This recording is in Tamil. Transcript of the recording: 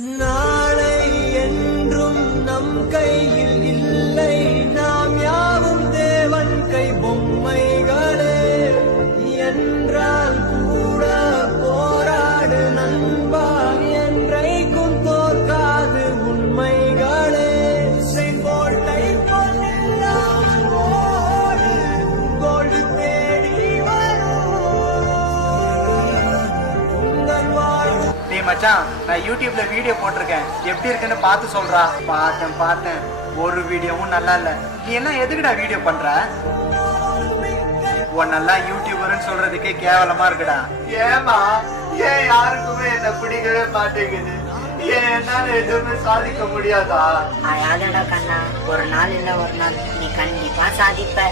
நாளை என்றும் நம் கையில் இல்லை, நாம் யாவும் தேவன் கை பொம்மைகளே. என்றால் கூட போராடு நண்பா, என்றைக்கும் தோற்காது உண்மைகளே. செங்கோட்டை பொன்னில்லாமல் ஓடு, கோடு தேடி வரும் உங்கள் வாழ்வு. டேய் மச்சான், நான் யூடியூப்ல வீடியோ போட்டிருக்கேன், எப்படி இருக்குன்னு பார்த்து சொல்றா. பார்த்தேன், ஒரு வீடியோவும் நல்லா இல்ல. நீ என்ன எதுக்குடா வீடியோ பண்ற? உன்னெல்லாம் யூடியூபர்னு சொல்றதுக்கே கேவலமா இருக்குடா. ஏமா ஏன் யாருக்குமே என்ன பிடிக்கவே மாட்டேங்குது? ஏன் என்னால எதுவுமே சாதிக்க முடியாதா? அழாதடா கண்ணா, ஒரு நாள் இல்ல ஒரு நாள் நீ கண்டிப்பா சாதிப்ப.